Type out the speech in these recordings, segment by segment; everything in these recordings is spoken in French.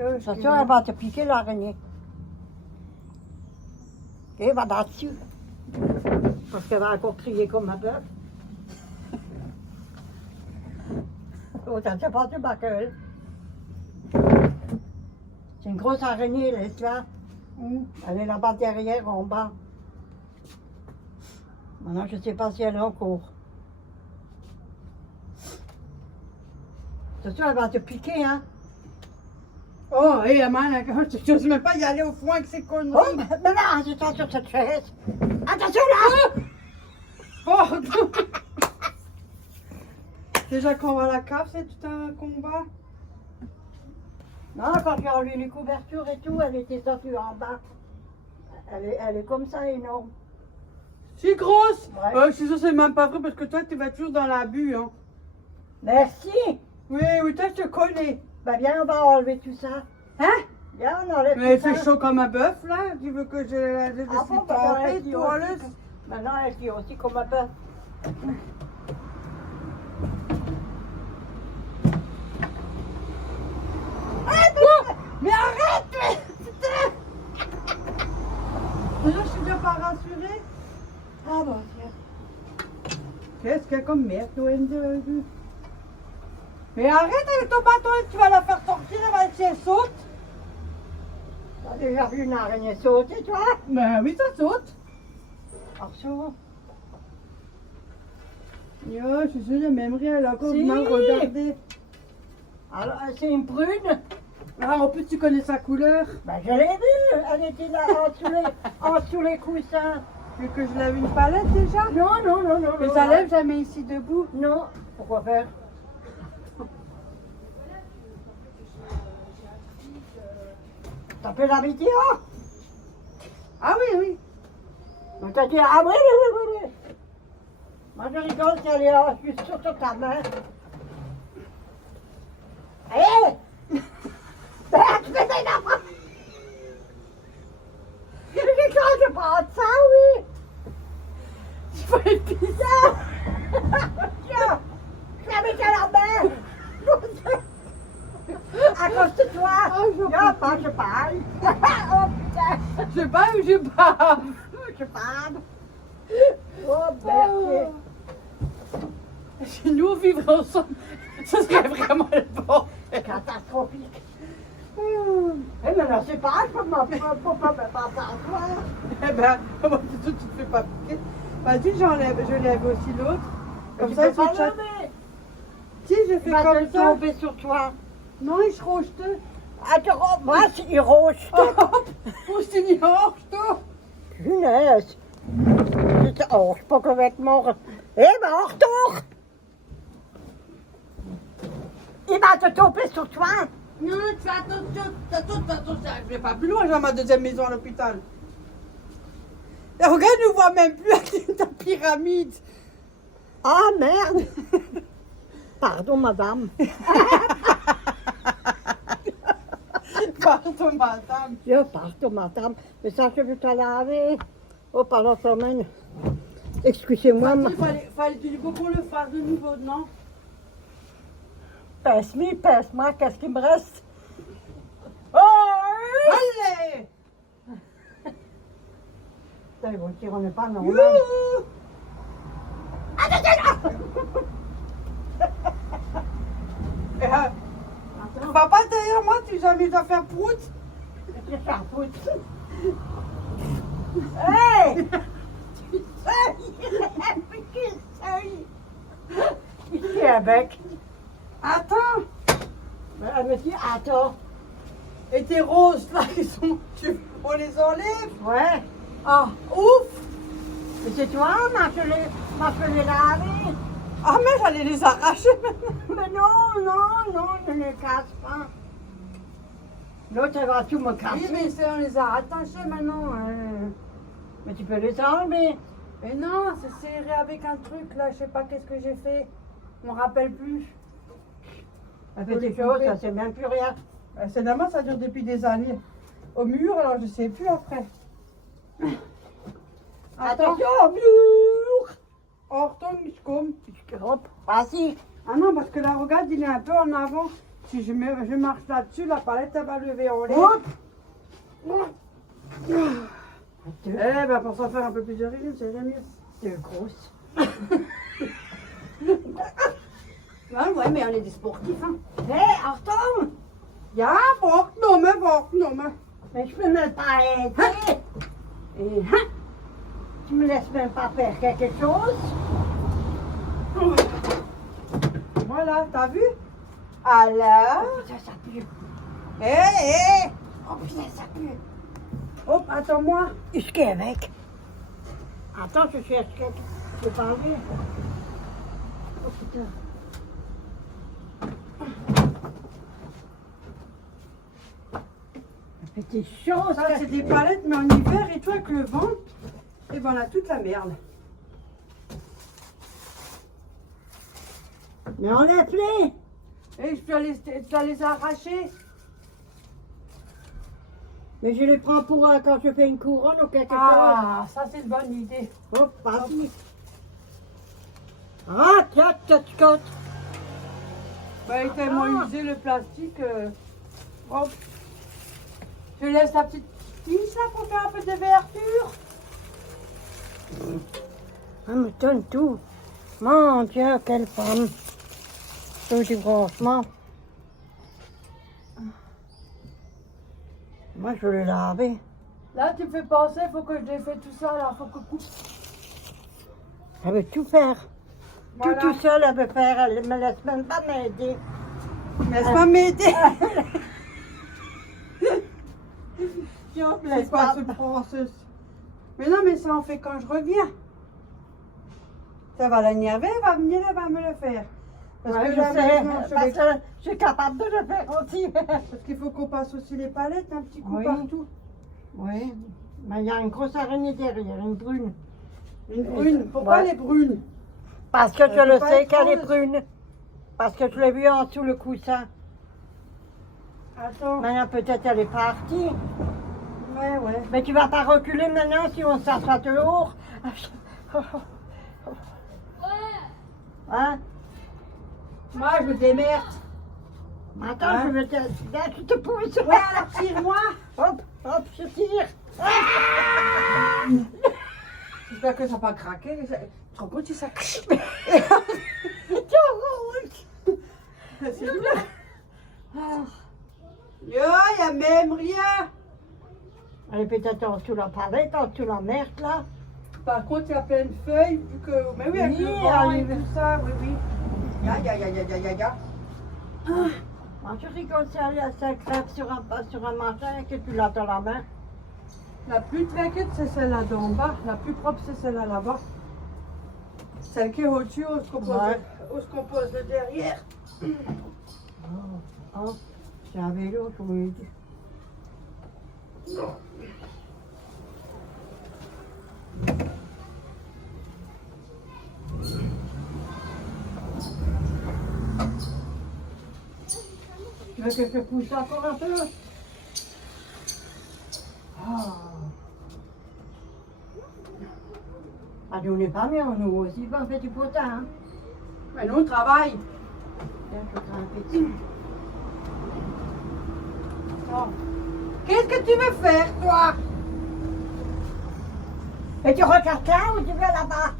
Attention, elle va te piquer l'araignée. Et va là-dessus. Parce qu'elle va encore crier comme un bœuf. Oh, ça ne tient pas du bac. C'est une grosse araignée, là, tu vois. Elle est là-bas derrière, en bas. Maintenant, je ne sais pas si elle est en cours. Attention, elle va te piquer, hein. Oh, hé, Amanda, je n'ose même pas y aller au fond avec ces conneries. Oh, mais là, attends sur cette chaise. Attention, là. Pardon. Déjà qu'on va à la cave, c'est tout un combat. Non, quand j'ai enlevé les couvertures et tout, elle était sortie en bas. Elle est comme ça, énorme. Je suis grosse. Ouais. Je suis sûre que c'est même pas vrai parce que toi, tu vas toujours dans l'abus. Hein. Merci. Oui, oui, toi, je te connais. Ben viens, on va enlever tout ça. Hein? Viens, on enlève Mais tout c'est ça. chaud comme un bœuf, là. Tu veux que je Ah suis bon, trempée, toi, là? Maintenant, elle dit aussi comme un bœuf. Mais arrête, mais... Putain! Déjà, je suis déjà pas rassurée. Ah bon, tiens. Qu'est-ce qu'il y a comme merde, toi, N2? Mais arrête avec ton bâton, tu vas la faire sortir, elle va si elle saute. T'as déjà vu une araignée sauter, toi? Ben oui, ça saute. Arceau. Yo, je suis sûre, même rien, elle a encore Si. mal regardé. Alors, c'est une prune. Ah, en plus, tu connais sa couleur. Ben, je l'ai vue. Elle était là en dessous les coussins. Tu veux que je lève une palette déjà? Non, non, non, non. Mais non, ça non. lève jamais ici debout. Non. Pourquoi faire? T'as fait la vidéo? Ah oui, oui. On t'a dit, ah oui, oui, oui, oui, oui. Moi, je rigole si elle est juste sur ta main. Hé! Tu fais ça là-bas! Je rigole, je prends ça, oui! Tu vas être bizarre. Tiens! Je l'avais qu'à la main! Accroche-toi! Viens, pas, je parle! Oh putain! Je bats ou je bats? Je parle! Oh, merci! Si nous vivre ensemble, ça serait vraiment le bon. Catastrophique! Eh maintenant c'est pas, je peux pas me faire toi. Eh ben, moi, tu te fais pas piquer. Vas-y, je lève aussi l'autre. Comme ça, tu peux pas ça. lever. Si, je Il fais va comme te ça. tomber sur toi. Non, il se roche tout. Ah, moi, il roche. Pour signer hors tout. Punaise. Oh, je suis pas complètement... Eh ben, on retourne. Il va te tomber sur toi. Non, tu fais attention, je vais pas plus loin, j'ai ma deuxième maison à l'hôpital. Et regarde, ne voit même plus avec ta pyramide. Ah, merde. Pardon, madame. Pardon, madame. Pardon, madame. Mais ça, je veux te laver. Oh, pardon, quand même. Excusez-moi. Il fallait du coup qu'on le fasse de nouveau, non? Pèse-moi, qu'est-ce qu'il me reste? Oh! Allez! Putain, ils vont tirer, on n'est pas normal. Youhou! Va pas derrière moi, tu jamais dois faire prout. Je vais faire foutre. Hey! Tu sais! Ici avec. Attends! Elle me dit, attends. Et tes roses là, on les enlève? Ouais. Ah, ouf! Mais c'est toi, m'a fait les laver. Ah, mais j'allais les arracher. Mais non, ne les casse pas. L'autre, elle va tout me Oui, casser. mais on les a attachés maintenant. Mais tu peux les enlever. Mais non, c'est serré avec un truc là, je sais pas qu'est-ce que j'ai fait. Je me rappelle plus. La petite chose, ça c'est même plus rien. C'est normal, ça dure depuis des années. Au mur, alors je sais plus après. Attends. Attention au mur! On retourne comme. Hop, vas-y. Ah non, parce que là, regarde, il est un peu en avant. Si je marche là-dessus, la palette, elle va lever en l'air. Hop. Eh ben, pour s'en faire un peu plus de régime, c'est déjà mieux. C'est grosse. Ouais, mais on est des sportifs, hein. Hé, Artem. Ja, vorknomen. Mais je peux même pas aider. Et, Tu me laisses même pas faire quelque chose. voilà, t'as vu? Alors, Oh putain, ça pue. hé, Oh putain, ça pue. hop, attends-moi. Qu'est-ce qu'il y a avec? Attends, je cherche quelque. Je vais pas enlever. Oh putain. Ça fait des choses. Ça, c'est des palettes, mais en hiver, et toi, avec le vent, et ben, on a toute la merde. Mais enlève-les. Et tu dois les arracher. Mais je les prends pour quand je fais une couronne ou quelque Ah, ça, c'est une bonne idée. chose. Hop, vas-y. Ah, tiens, cote. Bah, il est tellement Ah. usé le plastique. Hop. Je laisse la petite tige là pour faire un peu de verture. Ça me donne tout. Mon Dieu, quelle femme. Je dis franchement. Moi, je vais le laver. Là, tu me fais penser, il faut que je défais tout ça, là, faut que je coupe. Elle veut tout faire. Voilà. Tout seul, elle veut faire. Elle me laisse même pas m'aider. Laisse-moi m'aider. Tiens, me C'est laisse quoi pas. ce processus? Mais non, mais ça en fait quand je reviens. Ça va l'énerver, elle va venir, elle va me le faire. Parce Ouais, que je là, sais, maintenant, parce que je suis capable de le faire aussi. parce qu'il faut qu'on passe aussi les palettes, un petit coup Oui. partout. Oui, mais il y a une grosse araignée derrière, une brune. Une brune. Pourquoi Ouais. elle est brune? Parce que je peut le pas sais être qu'elle est rose. brune. Parce que je l'ai vue en dessous le coussin. Attends. Maintenant, peut-être elle est partie. Ouais. Mais tu vas pas reculer maintenant si on s'assoit dehors. Hein? Moi, je me démerde. Attends, Hein? je vais te... Là, tu te pousses. Ouais, alors tire-moi. Hop, hop, je tire. J'espère que ça va pas craquer. Tu te rends compte si ça craque? C'est rouge. C'est bien. Yo, y a même rien. Elle est peut-être en dessous la palette, en dessous la merde là. Par contre, il y a plein de feuilles, vu que... Mais oui, avec Oui, le vent et elle- tout ça, oui. Ya. Moi, je rigole si elle crève sur un machin et que tu l'as dans la main. La plus traquette, c'est celle-là d'en bas. La plus propre, c'est celle-là là-bas. Celle qui est au-dessus, où se compose le derrière. Oh, c'est un vélo, je vous l'ai dit. Tu veux que je pousse encore un peu? Ah, nous, on n'est pas mieux, nous aussi, on fait du potin. Hein. Mais nous, on travaille. Tiens, je crains un petit. Bon. Qu'est-ce que tu veux faire, toi? Et tu regardes là ou tu vas là-bas?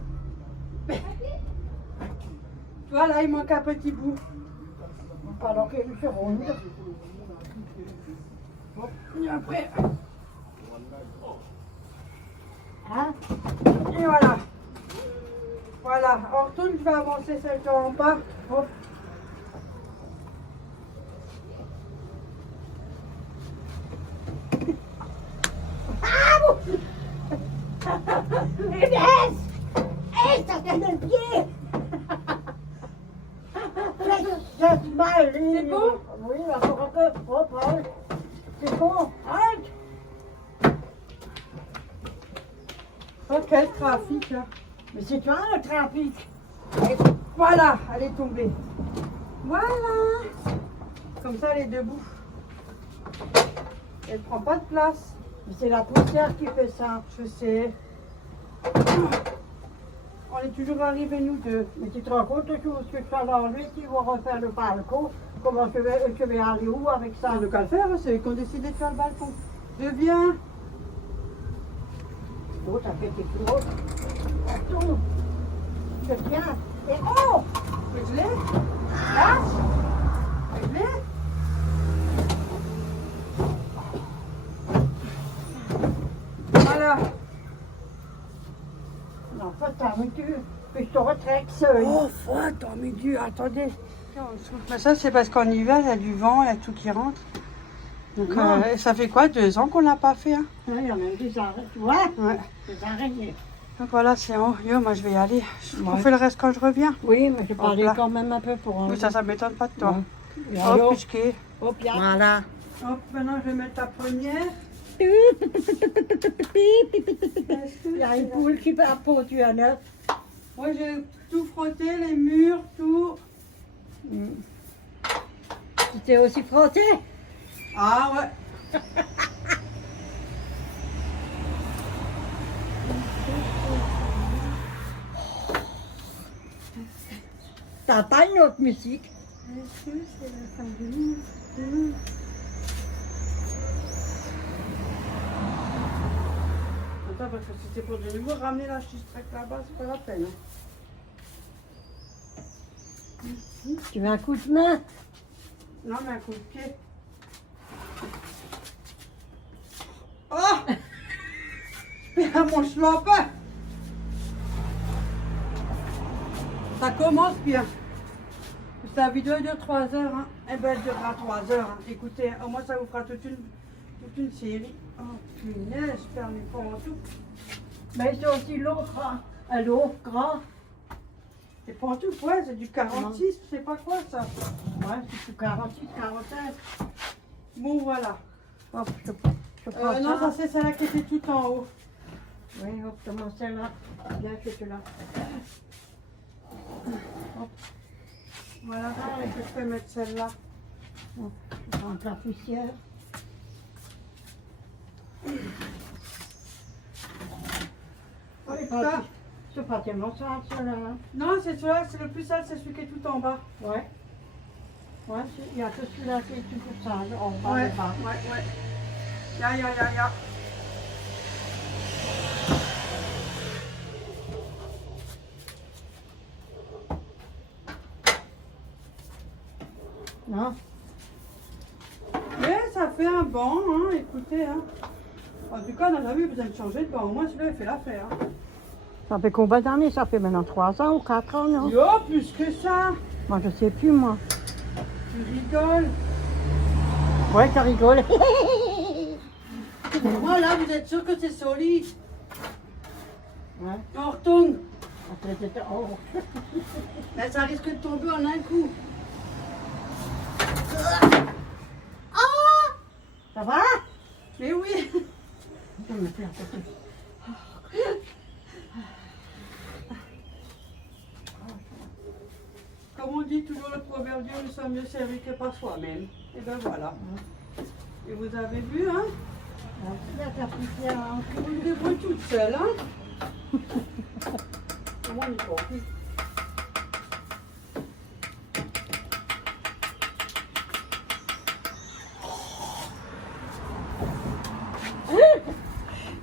Toi, là, il manque un petit bout. Pendant qu'une seconde. Et après, Hein? et voilà. Voilà, on retourne, je vais avancer celle qui est en bas. Hop. Inès! Hé, ça vient le pied! C'est mal, C'est bon? Oui, encore un peu. Hop, hop. C'est bon, arrête! Oh, quel trafic, là. Mais c'est toi le trafic! Et voilà, elle est tombée. Voilà. Comme ça, elle est debout. Elle prend pas de place. Mais c'est la poussière qui fait ça. Je sais. On est toujours arrivés, nous deux. Mais tu te rends compte de tout ce que tu vas enlever, tu vas refaire le balcon, Comment je vais aller où avec ça? Ça ne qu'à le faire, c'est eux qui ont décidé de faire le balcon. Je viens. Oh, ça fait quelque chose. Attends. Je viens. Et oh! Réglé. Là. Réglé. Voilà. Non, pas tant, mais je te retraite seul. Oh, foi, tant mais Dieu, attendez. Mais ça, c'est parce qu'en hiver, il y a du vent, il y a tout qui rentre. Donc, ça fait quoi, 2 ans qu'on l'a pas fait, hein? Il y en a des araignées, tu vois? Ouais. Des araignées. Donc voilà, c'est en haut. Yo, moi, je vais y aller. On Ouais. fait le reste quand je reviens. Oui, mais je parlais là. quand même un peu pour un. Oui, ça m'étonne pas de toi. Et Hop, alors? puisque. Hop, voilà. Hop, maintenant, je vais mettre la première. Il y a une poule qui va pondu à neuf. Moi, j'ai tout frotté, les murs, tout. Tu t'es aussi frotté? Ah ouais. T'as pas une autre musique? Est-ce que c'est la fin du monde? Attends, parce que si c'est pour de nouveau ramener la chistraque là-bas, c'est pas la peine. Hein. Tu veux un coup de main? Non, mais un coup de pied. Oh! Mais à mon schlopper! Ça commence bien. La vidéo dure 3 heures, hein. Eh ben, elle durera 3 heures. Hein. Écoutez, au moins ça vous fera toute une série. Oh punaise, je perds mes points en tout. Mais c'est aussi l'autre, hein. L'autre grand. C'est pas en tout, ouais, c'est du 46, je sais pas quoi ça. Ouais, c'est 46, 45. Bon, voilà. Hop, je prends Non, ça. ça c'est celle-là qui était tout en haut. Oui, hop, comment celle-là? Bien que celle-là. Voilà, je peux mettre celle-là. Hop, je prends la poussière. Ça. C'est pas tellement sale, celle-là. Hein. Non, c'est celui-là, c'est le plus sale, c'est celui qui est tout en bas. Ouais. Ouais, il y a que celui-là qui est toujours sale, en bas, Ouais, en bas. ouais. Ya. Non? Mais ça fait un banc, hein, écoutez. Hein. En tout cas, on n'a jamais eu besoin de changer de banc. Au moins, celui-là, il fait l'affaire. Hein. Ça fait combien d'années? Ça fait maintenant 3 ans ou 4 ans, non? Yo, plus que ça. Moi, je sais plus, moi. Tu rigoles. Ouais, ça rigole. Moi, là, vous êtes sûr que c'est solide? Ouais. On retourne. Après, c'était... Oh. Mais ça risque de tomber en un coup. Ça va? Mais oui. Je me fais un peu. Comme on dit toujours le proverbe, Dieu nous sommes mieux servis que par soi-même. Et ben voilà. Et vous avez vu, hein? Là, ta poussière, hein. Vous vous débrouillez toute seule, hein? Moi, on n'y croit plus.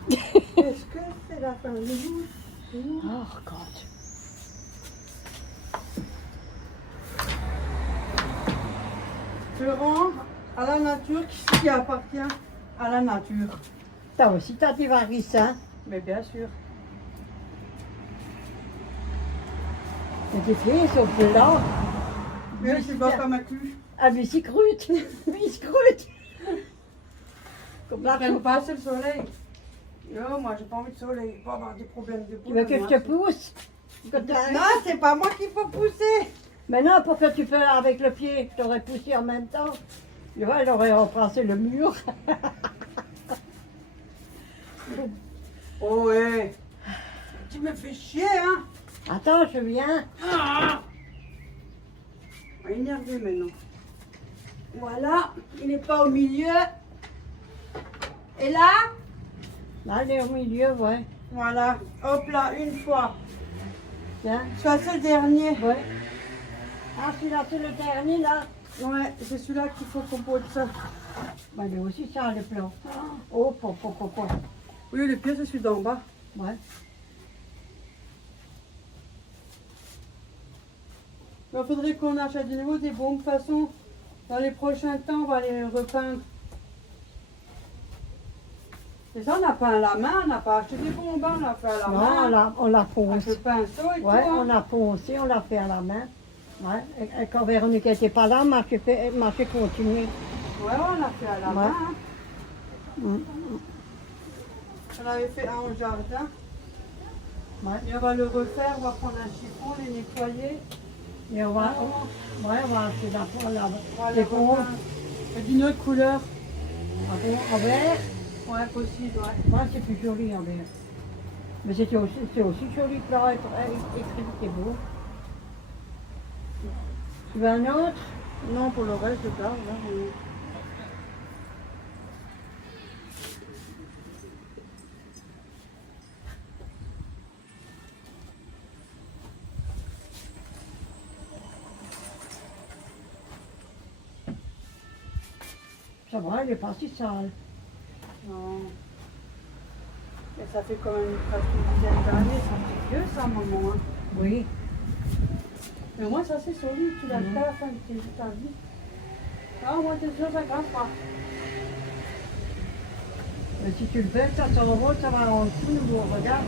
Est-ce que c'est la fin du monde? Oh, God. Je rends à la nature qui appartient à la nature. T'as aussi, t'as des varices, hein? Mais bien sûr. Mais tes pieds, ils sont blancs. Mais c'est pas comme un cul. Ah, mais c'est crute. Mais c'est crute. Comme là, J'aime pas assez le soleil. Yo, moi j'ai pas envie de soleil, pas avoir des problèmes de peau. tu veux que je te pousse? Que t'as- Non, c'est pas moi qu'il faut pousser. Mais non, pourquoi tu fais avec le pied? Je t'aurais poussé en même temps. Tu vois, j'aurais embrassé le mur. Oh ouais. Tu me fais chier, hein. Attends, je viens. Ah. On va énerver maintenant. Voilà, il n'est pas au milieu. Et là, Là, elle est au milieu, ouais. voilà, hop là, une fois. Tiens, Ça c'est le dernier. ouais. Ah, celui-là, c'est le dernier, là. Ouais, c'est celui-là qu'il faut qu'on pose ça. Bah, il est aussi ça, le plan. Oh, oh. Oui, le pire, c'est celui d'en bas. Ouais. Il faudrait qu'on achète de nouveau des bombes. De toute façon, dans les prochains temps, on va les repeindre. Et ça, on a peint à la main, on n'a pas acheté des bombes, on l'a fait à la main. Non, on l'a Avec poncé. le pinceau et Ouais, tout. on l'a poncé, on l'a fait à la main. Ouais. Et quand Véronique n'était pas là, moi j'ai continué. Ouais, on l'a fait à la Ouais. main. Hein. Mm. On avait fait un au jardin. Ouais. Et on va le refaire, on va prendre un chiffon, les nettoyer. Et on va acheter On va les les pompes. repeindre. Et d'une autre couleur. En vert. Ouais, possible, ouais. Moi, c'est plus joli en vert. Mais c'est aussi joli que là, écrit, c'est beau. Tu veux un autre? Non, pour le reste, je garde. Hein. Ça va, il n'est pas si sale. Non. Et ça fait quand même presque une dizaine d'années, ça fait vieux ça, maman. Hein. Oui. Mais moi, ça c'est solide, tu l'as fait à la fin de ta vie. Ah, moi, t'es sûr, ça gratte pas. Mais si tu le fais, ça s'envole, ça va en dessous, nous, regarde.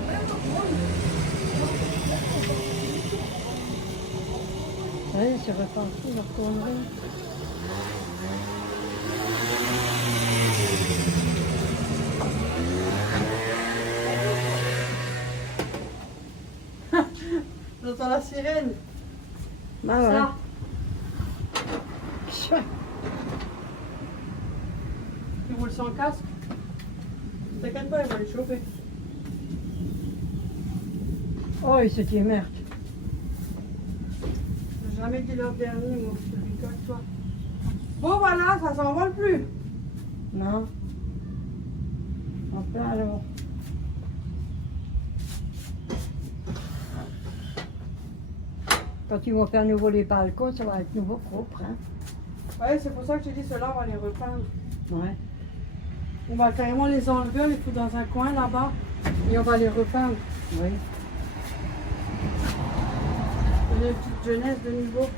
Oui, c'est reparti, leur connerie. J'entends la sirène. Bah ouais. Ça, tu roules sans casque. T'inquiète pas, il va les chauffer. Oh, il se dit merde. J'ai jamais dit l'heure dernier, moi, je te rigole, toi. Bon, voilà, ça s'envole plus. Non. Enfin, alors. Quand ils vont faire nouveau les balcons, ça va être nouveau propre. Hein? Ouais, c'est pour ça que je te dis, ceux-là, on va les repeindre. Ouais. On va carrément les enlever, on les fout dans un coin là-bas et on va les repeindre. Oui. Donner une petite jeunesse de niveau.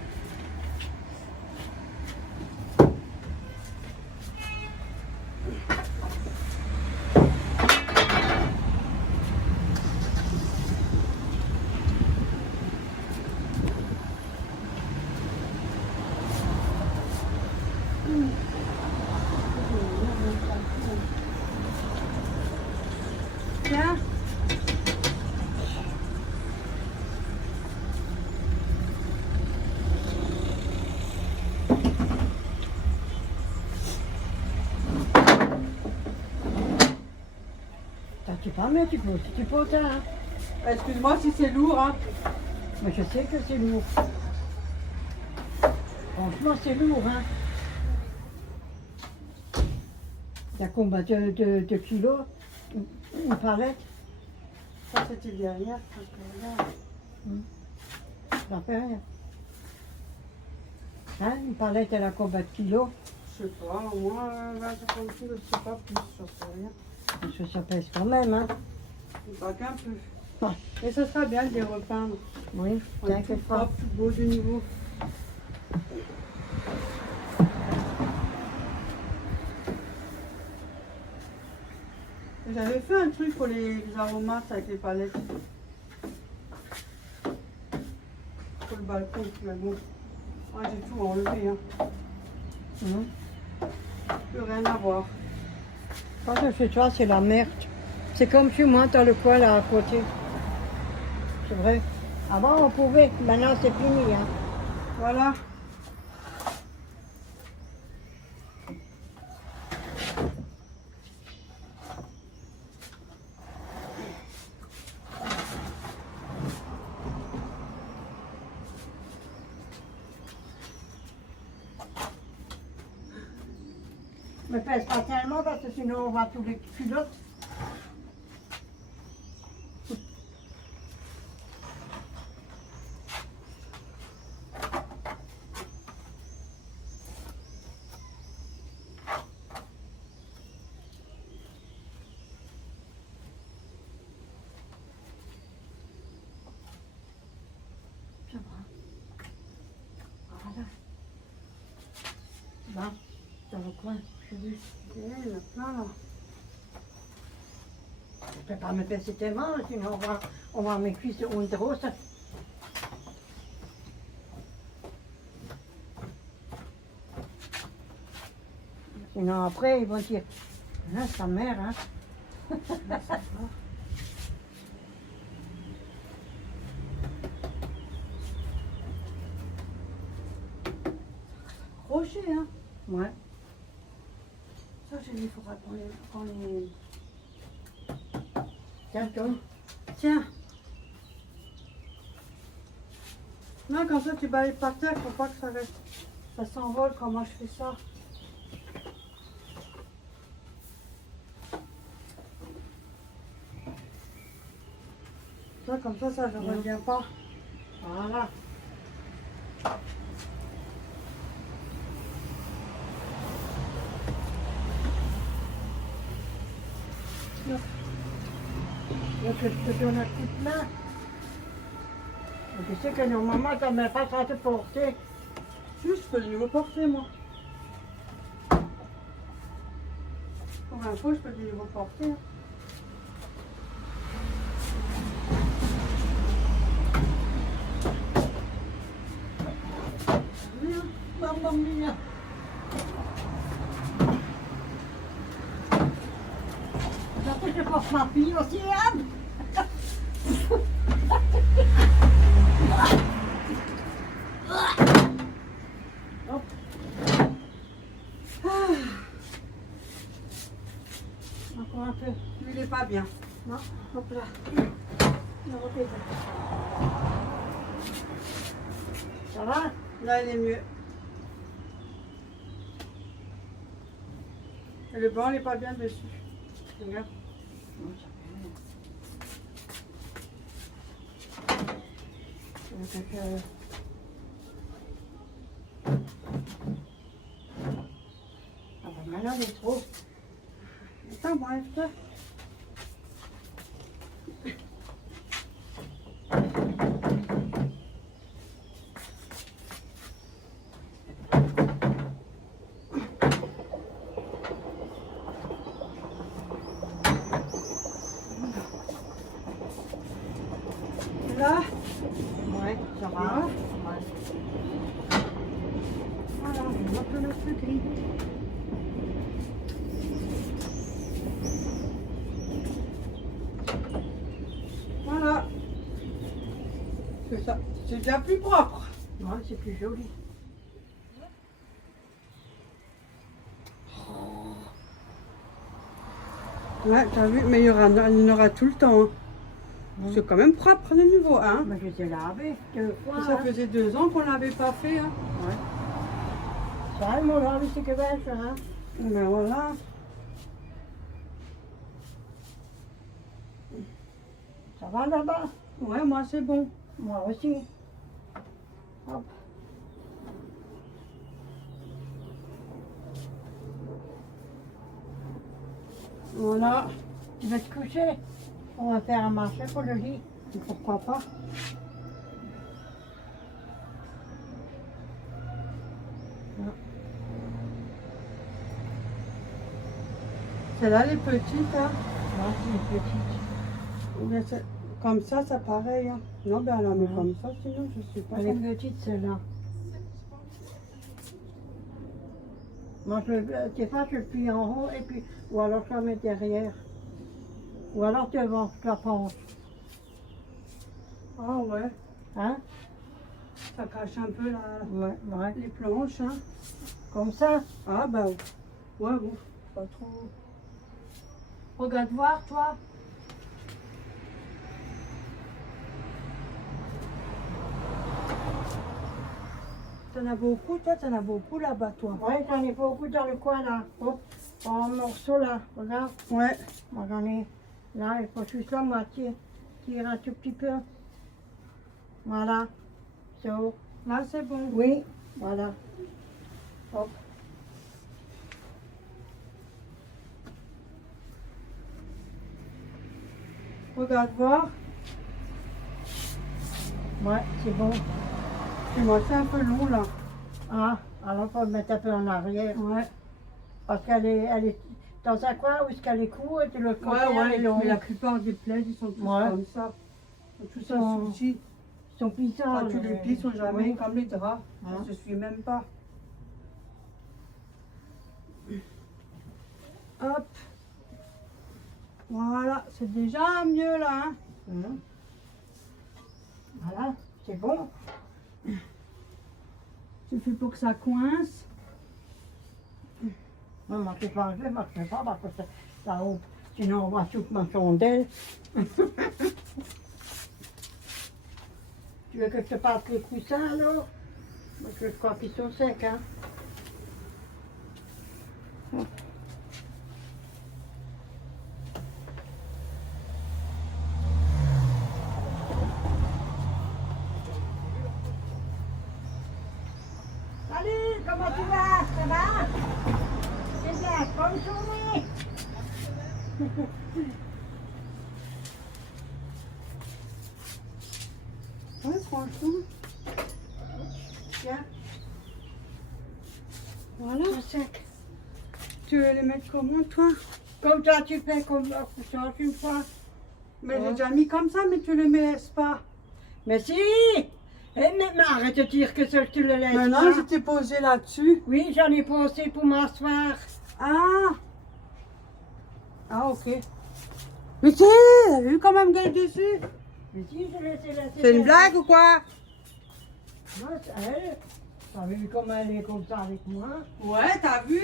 Tiens. Tu pas, mais tu peux aussi, tu peux autant. Hein? Excuse-moi si c'est lourd, hein. Mais je sais que c'est lourd. Franchement, c'est lourd, hein. Il y a combien de kilos? Une palette? Ça, c'était derrière. parce que regarde. Ça fait rien. Hein? Une palette, elle a combien de kilos? Je sais pas, moi, 20 kilos, je sais pas plus, je sais rien. Parce que ça pèse quand même, hein. Pas qu'un peu. Ouais. Et ce sera bien de les repeindre. Oui, On est tout t'inquiète pas. propre, tout beau de nouveau. J'avais fait un truc pour les aromates avec les palettes. Pour le balcon, mais bon. Ah, j'ai tout enlevé, hein. Plus rien à voir. Quand je fais toi, c'est la merde. C'est comme chez moi, dans le coin là à côté. C'est vrai. Avant, on pouvait. Maintenant, c'est fini. Hein. Voilà. Mais pèse pas tellement parce que sinon, on va tous les culottes. Là, dans le coin, je dis. Il y en a plein là. Je peux pas me passer tellement, sinon on va mes cuisses und rose. Sinon après, ils vont dire, hein, sa mère, hein. Rocher, hein. Ouais. Ça, j'ai dit, il faudra qu'on les... Tiens, Tom. Tiens. Non, comme ça, tu balayes par terre, faut pas que ça reste. Ça s'envole, comment je fais ça? Ça, comme ça ne revient pas. Voilà. Donc je te donne un coup de main. Tu sais que normalement, tu n'as pas ça te porter. Si, je peux le reporter, moi. Pour l'info, je peux le reporter. Mamma mia. J'attends que je porte ma fille aussi, Anne. Hop. Encore un peu. Lui, il est pas bien. Non, hop là. Non, hop là. Ça va? Là, il est mieux. Et le blanc, il n'est pas bien dessus. Regarde. Non, ça fait rien. Ah ben maintenant, il est trop. Attends, bref, ça. Là, Ouais, ça va. Ah. Ouais. Voilà, on va faire notre gris. voilà. C'est ça. C'est déjà plus propre. Ouais, c'est plus joli. Ouais, t'as vu, mais il y en aura tout le temps. Hein. C'est quand même propre de nouveau, hein. Mais je t'ai lavé 2 fois. Ça hein. faisait 2 ans qu'on l'avait pas fait, hein. Ouais. Ça, mon lavé, c'est que belle, ça, hein. Ben voilà. Ça va là-bas? Ouais, moi c'est bon. Moi aussi. Hop. Voilà. Tu vas te coucher? On va faire un marché pour le lit. Pourquoi pas. Celle-là, elle est petite, hein. Ouais, c'est une petite. Mais comme ça pareil. Hein. Non, ben elle la met Ouais. comme ça, sinon je sais pas. Elle est petite, celle-là. Moi, des fois, je plie en haut et puis, ou alors je la mets derrière. Ou alors devant, je la penche. Ah ouais, Hein? ça cache un peu Ouais, ouais. les planches, hein. Comme ça. Ah bah ouais, bon, pas trop. Regarde voir, toi. T'en as beaucoup, toi, t'en as beaucoup là-bas, toi. Ouais, j'en ai beaucoup dans le coin, là. Hop. En morceaux, là. Regarde. Ouais. Moi, j'en ai. Là, il faut juste la moitié. Tirer un tout petit peu. Voilà. So. Là, c'est bon. Oui. Voilà. Hop. Regarde voir. Ouais, c'est bon. Et moi, c'est un peu long, là. Ah, Alors, il faut le mettre un peu en arrière. Ouais. Parce qu'elle est dans un coin où est-ce qu'elle est courte et l'autre côté, elle est Mais longue. la plupart des plaids, ils sont tous Ouais. comme ça. Tout ça, Sont- souci. Ils sont puissants. Quand tu les plies, ils sont jamais Oui. comme les draps. Hein. Ça se suit même pas. Hop. Voilà, c'est déjà mieux là. Hein. Mhm. Voilà, c'est bon. Suffit pour que ça coince. Non, moi, je ne pas enlever, moi, je ne fais pas parce que ça ouvre. Sinon, on va toute ma chandelle. Tu veux que je te passe les coussins, alors? Parce que je crois qu'ils sont secs, hein. Salut, comment tu vas? Ça va? C'est bien, bonne journée. Ouais, franchement. Tiens, Voilà. c'est sec. Tu veux les mettre comment, toi? Comme ça, tu fais comme ça une fois. Mais Ouais. j'ai déjà mis comme ça, mais tu le mets pas. Mais si! Mais arrête de dire que ça, tu le laisses Maintenant, pas. je t'ai posé là-dessus. Oui, j'en ai pensé pour m'asseoir. Ah! Ah, ok. Mais tu as vu quand même gueule dessus? Mais si, je laissais C'est une blague ou quoi? Moi, c'est elle. T'as vu comment elle est comme ça avec moi? Ouais, t'as vu?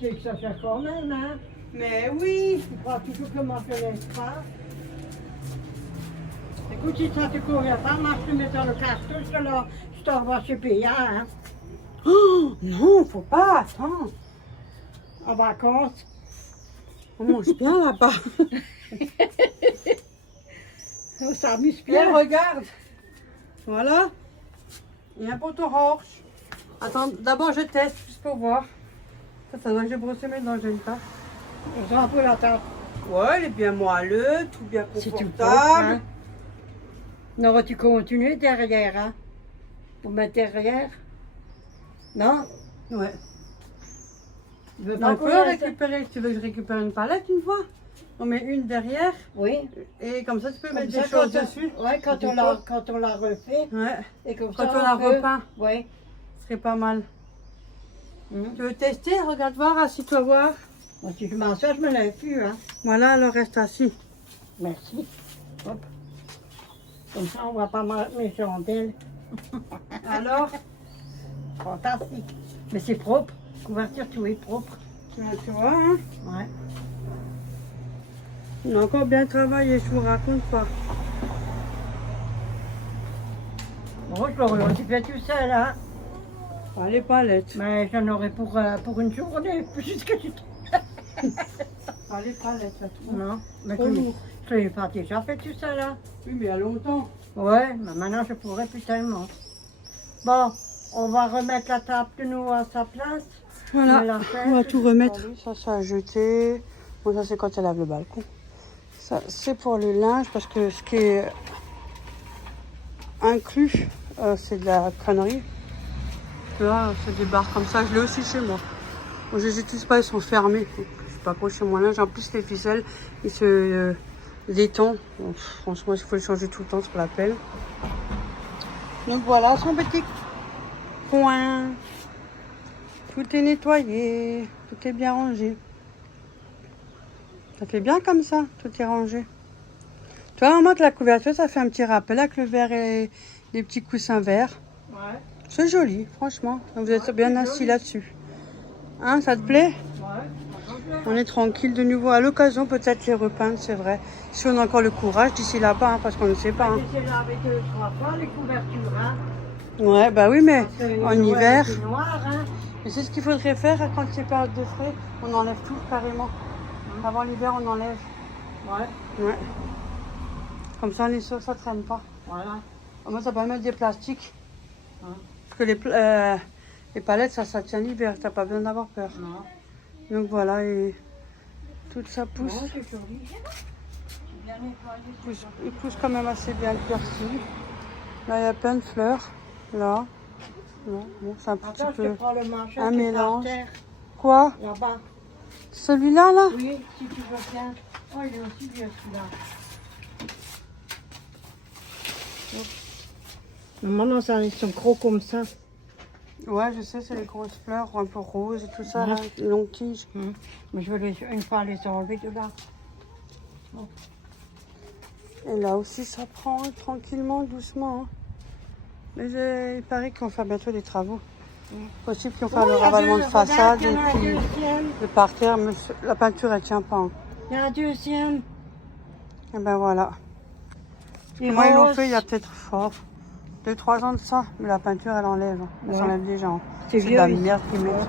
Tu exagères quand même, hein? Mais oui. Tu crois toujours que moi je te laisse pas? Écoute, si ça te convient pas, moi je te mets dans le carton, je t'envoie chez Péa, hein? Oh, non, faut pas, attends. En vacances. On mange bien là-bas. On s'amuse Bien, bien. regarde. Voilà. Il y a un poteau roche. Attends, d'abord je teste, juste pour voir. Ça doit que j'ai brossé mes dents, j'aime pas. On s'en fout la tête. Ouais, il est bien moelleux, tout bien C'est tout propre, confortable. hein? Non, tu continues derrière, hein? Pour mettre derrière? Non? Ouais. Tu veux On pas peut qu'on- récupérer, tu veux que je récupère une palette une fois? On met une derrière Oui. et comme ça tu peux Comme mettre ça, des choses quand dessus. Ouais, quand Des on l'a refait. Ouais. Et comme Quand ça, on la peut- repeint, Oui. ce serait pas mal. Hum. Tu veux tester? Regarde voir, assis-toi voir. Moi, si je m'assois, je me lève plus, hein. Voilà, alors reste assis. Merci. Hop. Comme ça, on voit pas mes chandelles. Alors, Fantastique. Mais c'est propre. Couverture, tout est propre. tu vois, hein? Ouais. On a encore bien travaillé, je vous raconte pas. Bon, je l'aurais aussi fait tout seul, hein. Pas les palettes. Mais j'en aurais pour une journée, jusqu'à tu... Pas les palettes, là, tout. Non, mais Trop tu lourd. je l'ai pas déjà fait tout seul, hein. Oui, mais il y a longtemps. Ouais, mais maintenant je pourrais plus tellement. Bon, on va remettre la table de nous à sa place. Voilà, On va la faire. on va tout remettre. Ça a jeté. Bon, ça c'est quand elle lave le balcon. Ça c'est pour le linge parce que ce qui est inclus, c'est de la connerie. Tu vois, c'est des barres comme ça. Je l'ai aussi chez moi. Bon, je les utilise pas, ils sont fermés. Je sais pas quoi chez moi linge. En plus, les ficelles, ils se détendent. Bon, franchement, il faut les changer tout le temps, c'est pas la peine. Donc voilà son petit coin. Tout est nettoyé, tout est bien rangé. Ça fait bien comme ça, tout est rangé. Tu vois, vraiment que la couverture, ça fait un petit rappel avec le verre et les petits coussins verts. Ouais. C'est joli, franchement. Vous êtes Ouais, bien c'est assis joli. là-dessus. Hein, ça te plaît? Ouais. On est tranquille de nouveau. À l'occasion, peut-être les repeindre, c'est vrai. Si on a encore le courage d'ici là-bas, hein, parce qu'on ne sait pas. Hein. J'ai lavé 2-3 fois les couvertures, hein. Ouais, bah oui, mais Parce que en ouais, hiver. c'est noir, hein. Et c'est ce qu'il faudrait faire quand c'est période de frais. On enlève tout carrément. Avant l'hiver, on enlève. Ouais. Ouais. Comme ça, les sauces, ça traîne pas. Voilà. Moi, ça peut mettre des plastiques. Hein. Parce que les palettes, ça tient l'hiver. T'as pas besoin d'avoir peur. Non. Donc voilà, et tout ça pousse. Bon, c'est joli. C'est bien nettoyé. Il pousse quand même assez bien le persil. Là, il y a plein de fleurs. Là. Non, bon, c'est un petit Attends, je peu... te prends le marché. un qui est mélange. par terre, Quoi? là-bas. Celui-là, là? Oui, si tu veux bien. Oh, il est aussi vieux celui-là. Normalement, ça, ils sont gros comme ça. Ouais, je sais, c'est les grosses fleurs, un peu roses et tout ça, Ouais. là, les longues tiges. Mais je vais une fois les enlever de là. Et là aussi, ça prend tranquillement, doucement. Hein. Mais il paraît qu'ils vont faire bientôt des travaux. Possible qu'ils vont faire le ravalement de façade et puis le parterre, mais la peinture, elle tient pas. Hein. Il y a un deuxième. Et ben voilà. Et Moi, ils l'ont rose. fait il y a peut-être 2-3 ans de ça, mais la peinture, elle enlève. Hein. Elle Ouais. s'enlève déjà. Hein. C'est C'est de vieux, la ici. merde qu'ils mettent.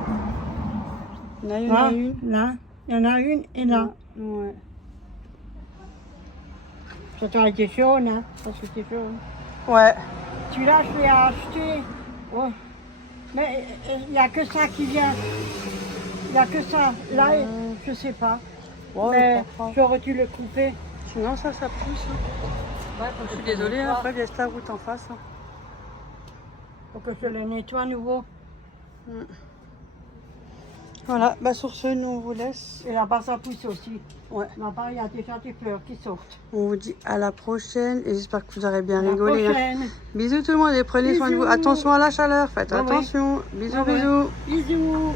Il y en a une Là, et une. là, il y en a une et là. Ouais. Ça a été jaune, hein, parce que c'est jaune. Ouais. Celui-là, je l'ai acheté. Ouais. Mais il n'y a que ça qui vient. Il n'y a que ça. Là, je sais pas. Ouais, Mais pas grave. j'aurais dû le couper. Sinon, ça pousse. Hein. Je suis désolée, hein, après, il y a la route en face. Hein. Faut que je le nettoie à nouveau. Voilà, bah sur ce, nous on vous laisse. Et là-bas, ça pousse aussi. Ouais. Là-bas, il y a déjà des fleurs qui sortent. On vous dit à la prochaine et j'espère que vous aurez bien À la rigolé. Hein. prochaine. Bisous tout le monde et prenez soin de vous. Bisous. Attention à la chaleur, faites Ah ouais. attention. Bisous, Ah ouais. bisous. Bisous.